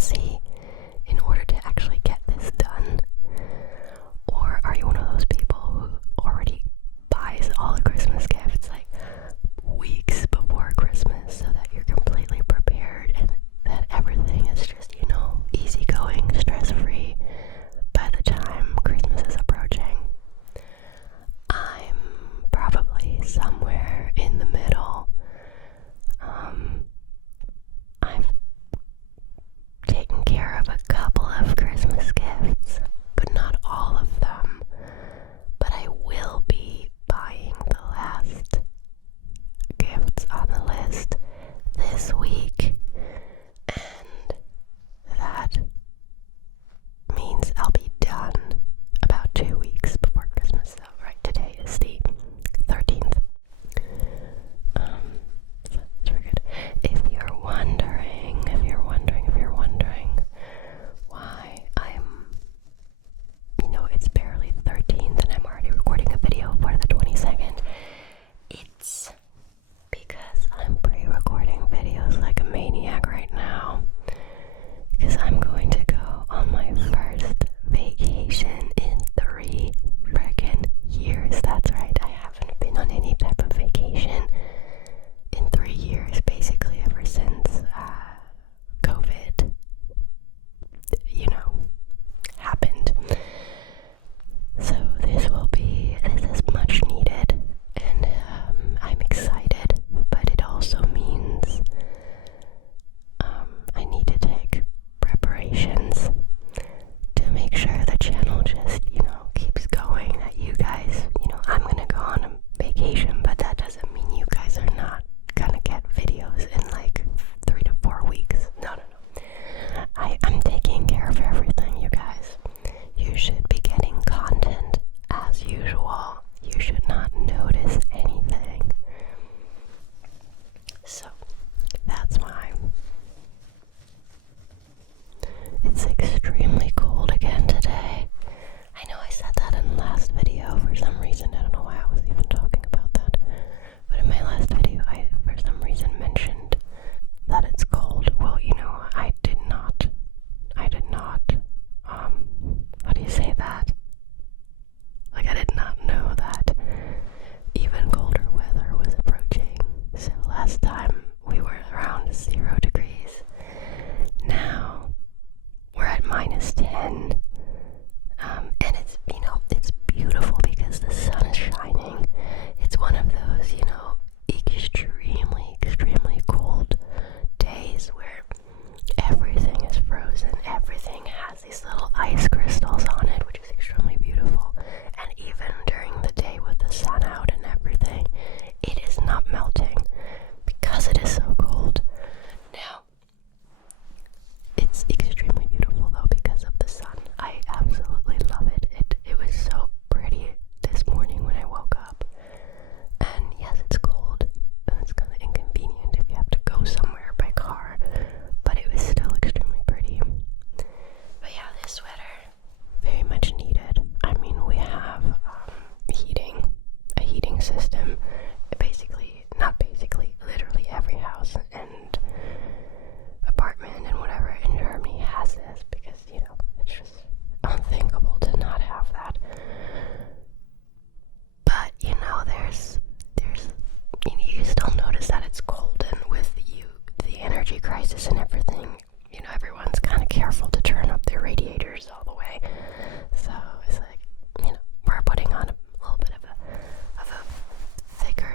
urgency in order to actually get this done? Or are you one of those people who already buys all the Christmas gifts like weeks before Christmas so that you're completely prepared and that everything is just, easygoing, stress-free by the time Christmas is approaching? I'm probably somewhere in the middle. I've taken care of a couple of Christmas gifts, but not all of them. But I will be buying the last gifts on the list this week, and that means I'll be done about 2 weeks before Christmas. So right, today is the 13th. That's very good. If you're wondering why it's barely 13th and I'm already recording a video for the 22nd, it's because I'm pre-recording videos like a maniac right now, because I'm going to go on my first vacation in 3 friggin' years. That's right, I haven't been on any type of vacation in 3 years, basically ever since COVID, happened. So this is much needed, and I'm excited, but it also means I need to take preparations to make sure the channel just, keeps going, that you guys, I'm gonna go on a vacation, but that doesn't mean you guys are not gonna get videos in like 3 to 4 weeks. No. I'm taking care of everything, you guys. You should be getting content as usual. You should not notice anything. So, that's why. It's extremely cold again today. I know I said that in the last video for some reason. I don't know why I was even talking about that. But in my last video, I for some reason mentioned that it's cold. Well, I did not, how do you say that? Like, I did not know that even colder weather was approaching. So last time we were around 0 degrees. Now we're at -10. And it's beautiful because the sun is shining. It's one of those, extremely cold days where everything is frozen. Everything has these little ice crystals on it, which is extremely beautiful. And even during the day with the sun out and everything, it is not melting because it is so cold. Now, it's extremely beautiful though because of the sun. I absolutely love it. It was so pretty this morning when I woke up. And yes, it's cold and it's kind of inconvenient if you have to go somewhere by car, but it was still extremely pretty. But yeah, this sweater, very much needed. I mean, we have a heating system. Literally every house and apartment and whatever in Germany has this, because it's just unthinkable to not have that. But you still notice that it's cold, and with the energy crisis and everything, everyone's kind of careful to turn up their radiators all the way. So it's like, we're putting on a little bit of a thicker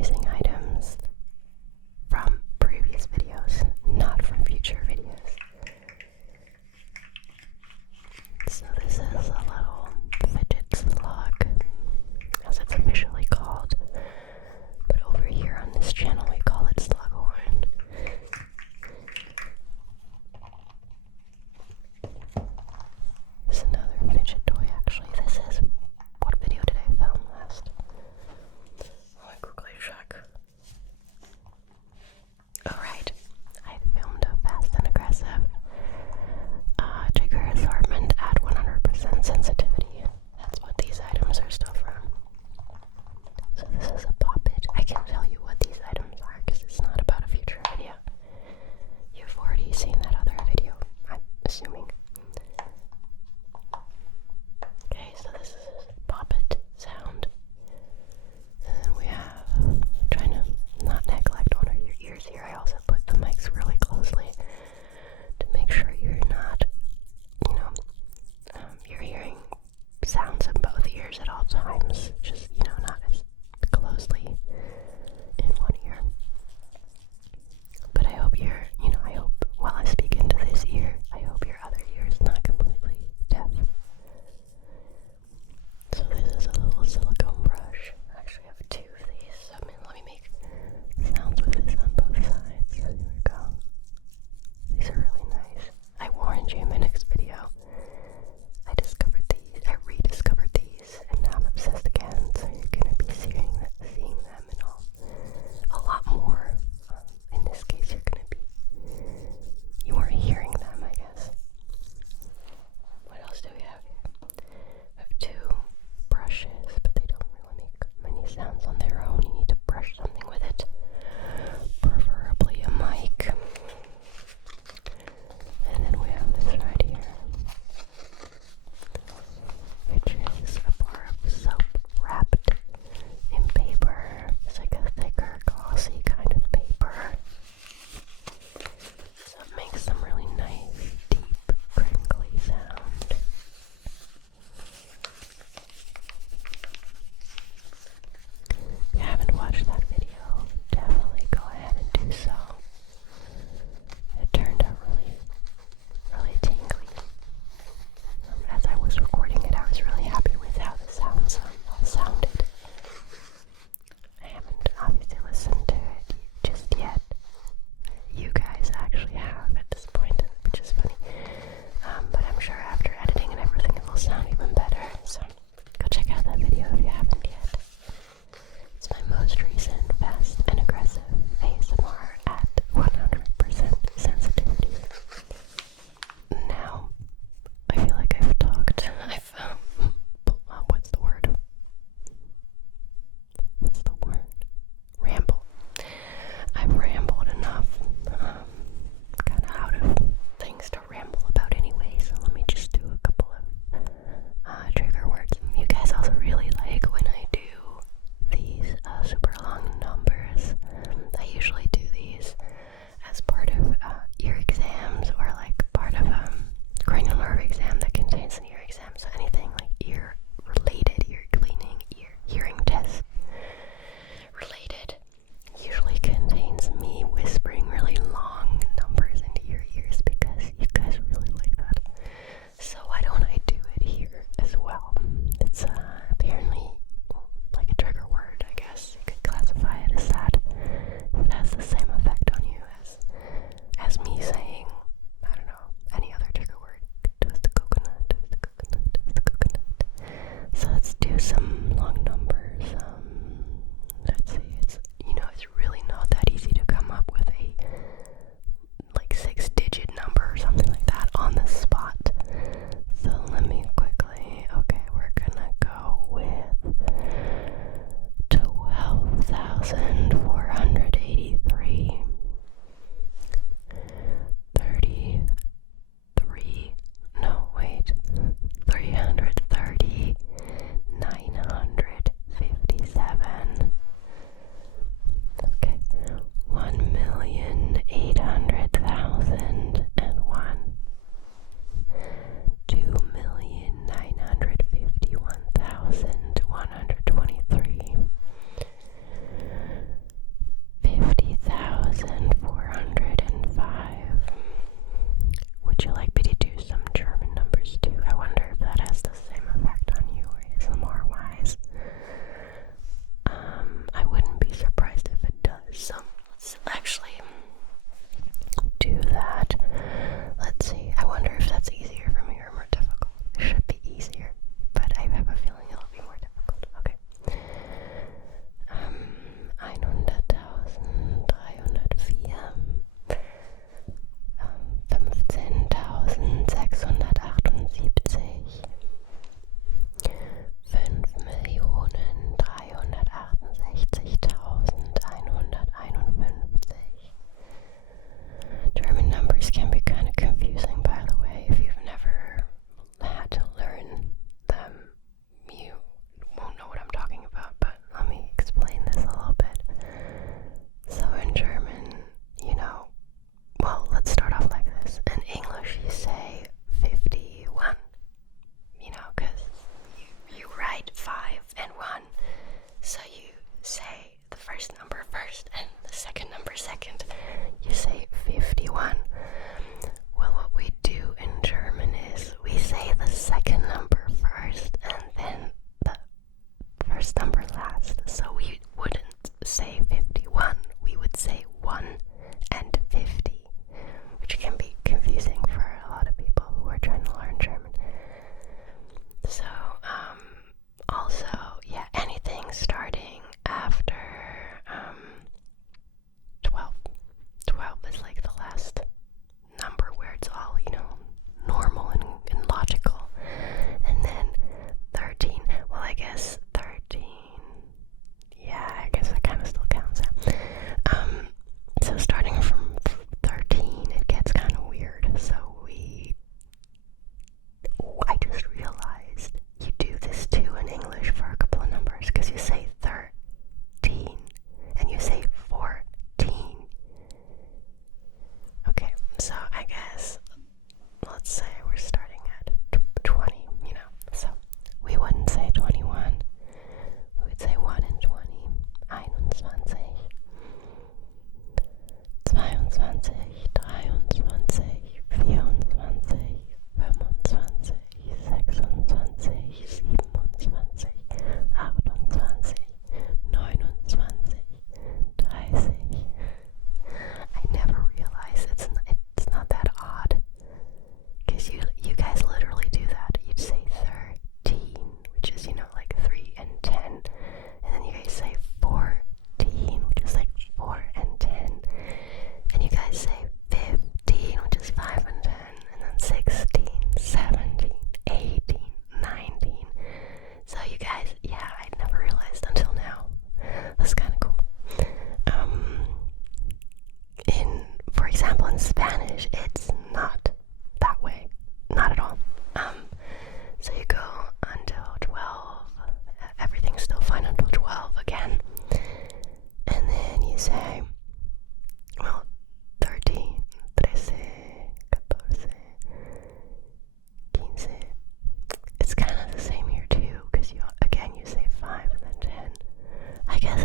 using items from previous videos, not from future videos. So this is a little fidget slug, as it's officially called, but over here on this channel we call it Slughorn. It's another fidget toy, actually. This is, what video did I film last? Let me quickly check. Alright, I filmed a fast and aggressive trigger assortment at 100% sensitivity. That's what these items are still from. So this is a poppet. I can't tell you what these items are because it's not about a future video. You've already seen that other video, I'm assuming. Okay, so this is poppet sound. And then we have, I'm trying to not neglect one of your ears here. I also put the mics really closely to make sure you're not, you're hearing sounds in both ears at all times. Just, not as closely in one ear. But I hope I hope while I speak into this ear, I hope your other ear is not completely deaf. So this is a little silicone brush. I actually have two of these. So let me make sounds with this on both sides. Here we go. These are really nice. I warned you in my next video. I rediscovered these, and now I'm obsessed again. So you're gonna be seeing them and a lot more. In this case, you are hearing them, I guess. What else do we have here? We have two brushes, but they don't really make many sounds on their own. You need to brush something with it, preferably a mic. And then we have this right here, which is a bar of soap wrapped in paper. It's like a thicker, glossy kind of paper. So it makes some really nice, deep, crinkly sound.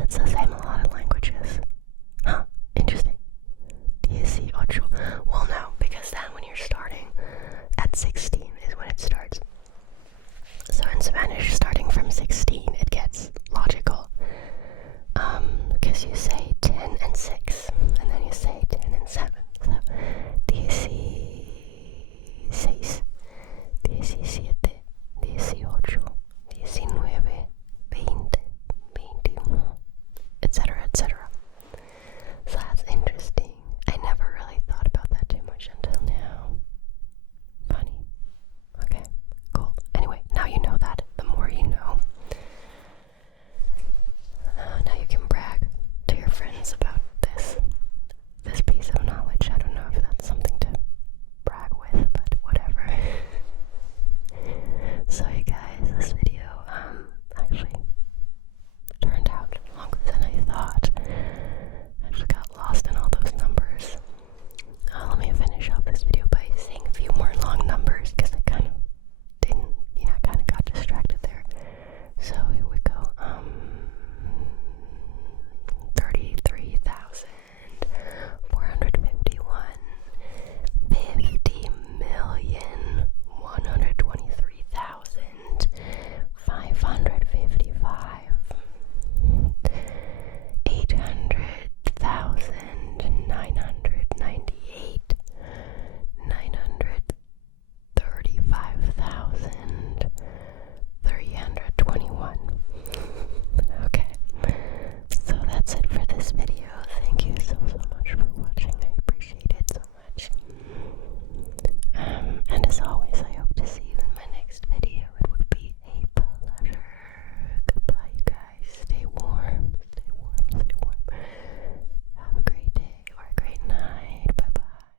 it's the same in a lot of languages. Huh, interesting. 18. Well, no, because then when you're starting at 16 is when it starts. So in Spanish, starting from 16, it gets logical. Because you say 10